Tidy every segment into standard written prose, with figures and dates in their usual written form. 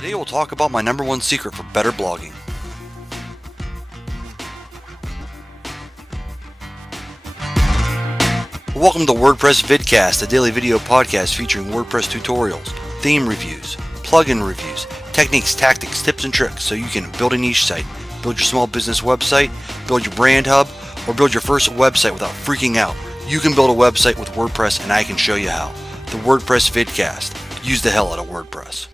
Today we'll talk about my #1 secret for better blogging. Welcome to WordPress Vidcast, a daily video podcast featuring WordPress tutorials, theme reviews, plugin reviews, techniques, tactics, tips, and tricks so you can build a niche site, build your small business website, build your brand hub, or build your first website without freaking out. You can build a website with WordPress and I can show you how. The WordPress Vidcast. Use the hell out of WordPress.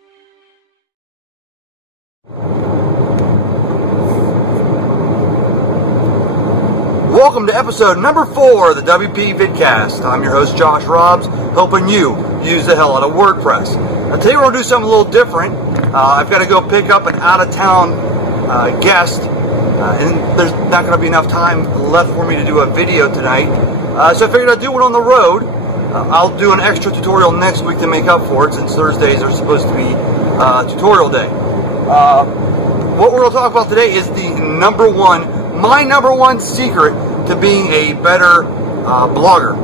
Welcome to episode number 4 of the WP Vidcast. I'm your host Josh Robbs, helping you use the hell out of WordPress. Now today we're going to do something a little different. I've got to go pick up an out-of-town guest, and there's not going to be enough time left for me to do a video tonight. So I figured I'd do one on the road. I'll do an extra tutorial next week to make up for it, since Thursdays are supposed to be tutorial day. What we're going to talk about today is my number one secret to being a better blogger.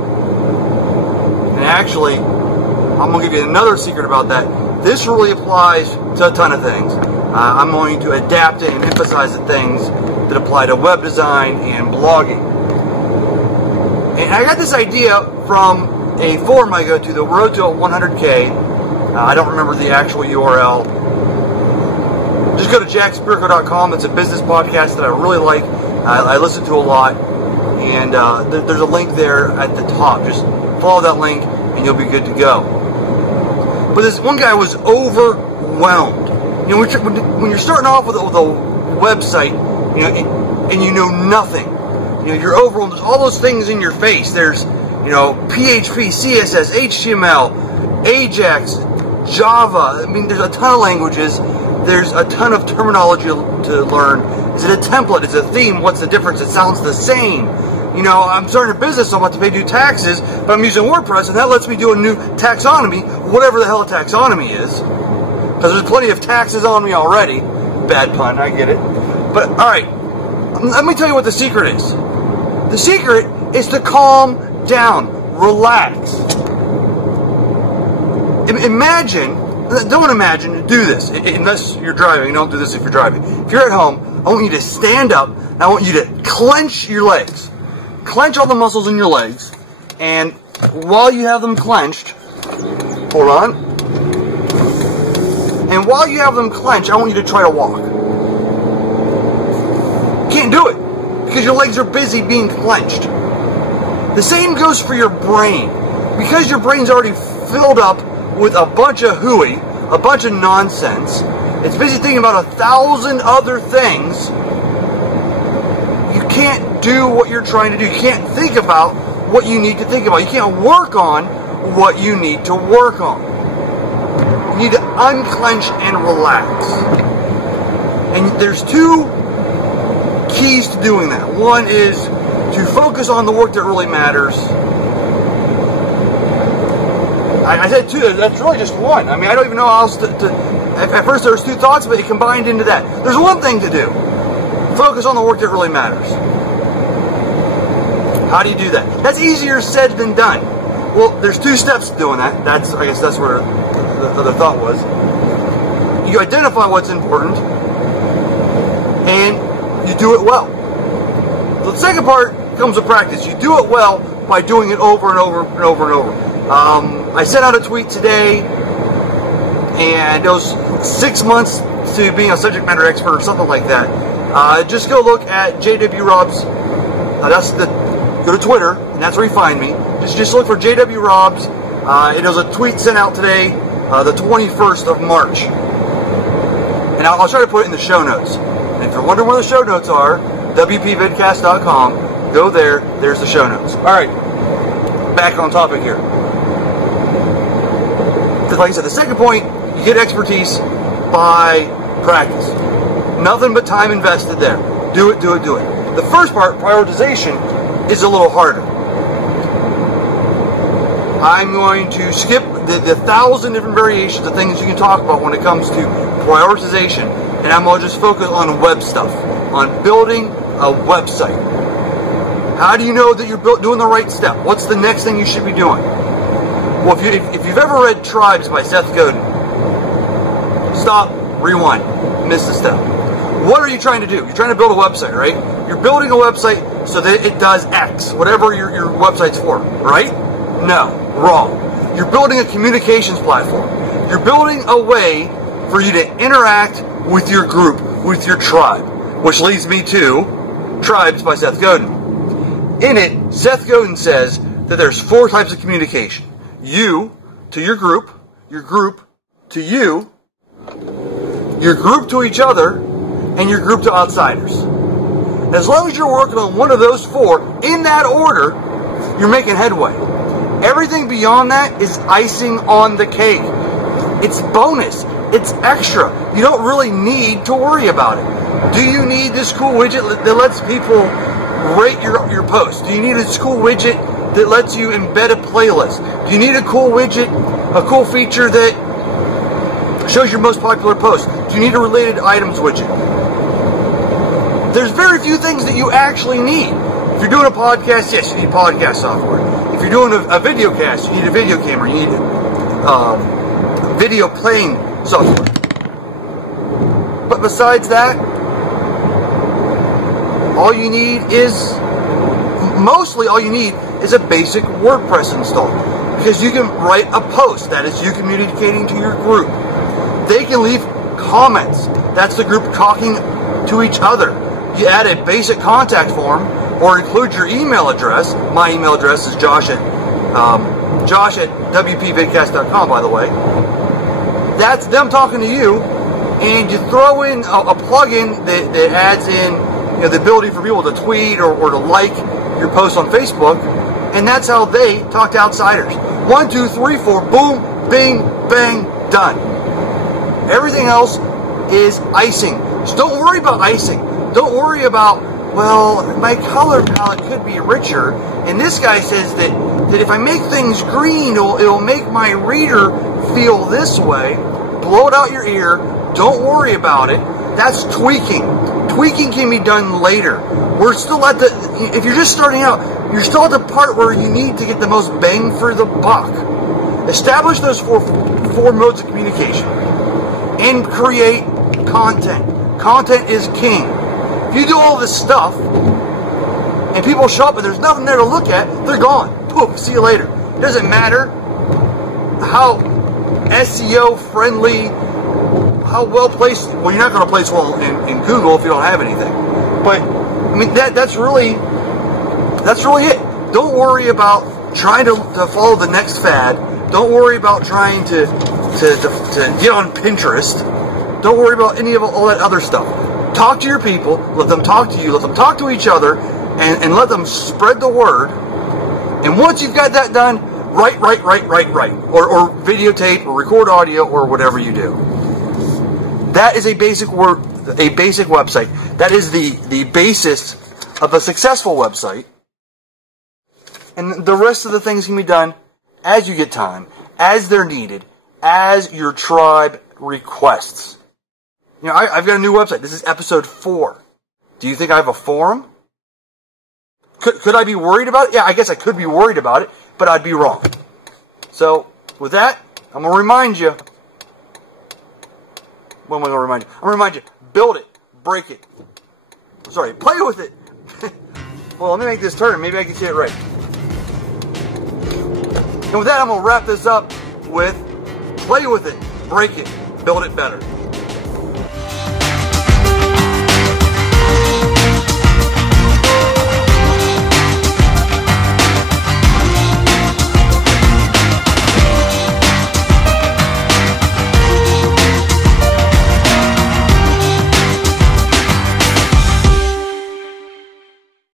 And actually, I'm going to give you another secret about that. This really applies to a ton of things. I'm going to adapt it and emphasize the things that apply to web design and blogging. And I got this idea from a forum I go to, the Road to 100K. I don't remember the actual URL. Just go to jackspirko.com. It's a business podcast that I really like. I listen to a lot, and there's a link there at the top. Just follow that link, and you'll be good to go. But this one guy was overwhelmed. You know, when you're starting off with a website, you know, and you know nothing, you know, you're overwhelmed. There's all those things in your face. There's, you know, PHP, CSS, HTML, Ajax, Java. I mean, there's a ton of languages. There's a ton of terminology to learn. Is it a template? Is it a theme? What's the difference? It sounds the same. You know, I'm starting a business, so I'm about to pay due taxes, but I'm using WordPress, and that lets me do a new taxonomy, whatever the hell a taxonomy is. Because there's plenty of taxes on me already. Bad pun, I get it. But, alright, let me tell you what the secret is. The secret is to calm down. Relax. Don't imagine, do this. Unless you're driving, don't do this if you're driving. If you're at home, I want you to stand up, and I want you to clench your legs. Clench all the muscles in your legs, and while you have them clenched, hold on, and while you have them clenched, I want you to try to walk. Can't do it, because your legs are busy being clenched. The same goes for your brain. Because your brain's already filled up with a bunch of hooey, a bunch of nonsense, it's busy thinking about 1,000 other things. You can't do what you're trying to do. You can't think about what you need to think about. You can't work on what you need to work on. You need to unclench and relax. And there's 2 keys to doing that. One is to focus on the work that really matters. I said 2, that's really just 1. I mean, I don't even know how else to at first there was 2 thoughts, but it combined into that. There's 1 thing to do. Focus on the work that really matters. How do you do that? That's easier said than done. Well, there's 2 steps to doing that. I guess that's where the thought was. You identify what's important, and you do it well. So the second part comes with practice. You do it well by doing it over and over and over and over. I sent out a tweet today, and it was 6 months to being a subject matter expert or something like that. Just go look at JW Robbs. Go to Twitter, and that's where you find me. Just look for JW Robbs. It was a tweet sent out today, the 21st of March. And I'll try to put it in the show notes. And if you're wondering where the show notes are, WPVidcast.com. Go there. There's the show notes. All right, back on topic here. Like I said, the second point, you get expertise by practice. Nothing but time invested there. Do it, do it, do it. The first part, prioritization, is a little harder. I'm going to skip the 1,000 different variations of things you can talk about when it comes to prioritization, and I'm going to just focus on web stuff, on building a website. How do you know that you're doing the right step? What's the next thing you should be doing? Well, if you've ever read Tribes by Seth Godin, stop, Rewind. Missed a step. What are you trying to do? You're trying to build a website, right? You're building a website so that it does X, whatever your website's for, right? No, wrong. You're building a communications platform. You're building a way for you to interact with your group, with your tribe, which leads me to Tribes by Seth Godin. In it, Seth Godin says that there's 4 types of communication. You to your group to you, your group to each other, and your group to outsiders. As long as you're working on one of those 4 in that order, you're making headway. Everything beyond that is icing on the cake. It's bonus. It's extra. You don't really need to worry about it. Do you need this cool widget that lets people rate your post? Do you need a cool widget that lets you embed a playlist? Do you need a cool widget, a cool feature that shows your most popular post? Do you need a related items widget? There's very few things that you actually need. If you're doing a podcast, yes, you need podcast software. If you're doing a video cast, you need a video camera. You need video playing software. But besides that, mostly all you need is a basic WordPress install. Because you can write a post, that is you communicating to your group. They can leave comments, that's the group talking to each other. You add a basic contact form or include your email address. My email address is josh at wpvidcast.com, by the way. That's them talking to you, and you throw in a plugin that adds in the ability for people to tweet or to like your post on Facebook, and that's how they talk to outsiders. 1, 2, 3, 4, boom, bing, bang, done. Everything else is icing. Just don't worry about icing. Don't worry about, well, my color palette could be richer, and this guy says that if I make things green, it'll make my reader feel this way. Blow it out your ear. Don't worry about it. That's tweaking. Tweaking can be done later. We're still at if you're just starting out, you're still at the part where you need to get the most bang for the buck. Establish those four modes of communication and create content. Content is king. If you do all this stuff and people show up and there's nothing there to look at, they're gone. Poof, see you later. It doesn't matter how SEO friendly, how well placed. Well, you're not going to place well in Google if you don't have anything. But I mean, that's really it. Don't worry about trying to follow the next fad. Don't worry about trying to get on Pinterest. Don't worry about any of all that other stuff. Talk to your people. Let them talk to you. Let them talk to each other, and let them spread the word. And once you've got that done, write, or videotape, or record audio, or whatever you do. That is a basic website. That is the basis of a successful website. And the rest of the things can be done as you get time, as they're needed, as your tribe requests. You know, I've got a new website. This is episode 4. Do you think I have a forum? Could I be worried about it? Yeah, I guess I could be worried about it, but I'd be wrong. So, with that, I'm going to remind you. What am I going to remind you? I'm going to remind you, build it, break it. Sorry, play with it. Well, let me make this turn. Maybe I can see it right. And with that, I'm going to wrap this up with play with it, break it, build it better.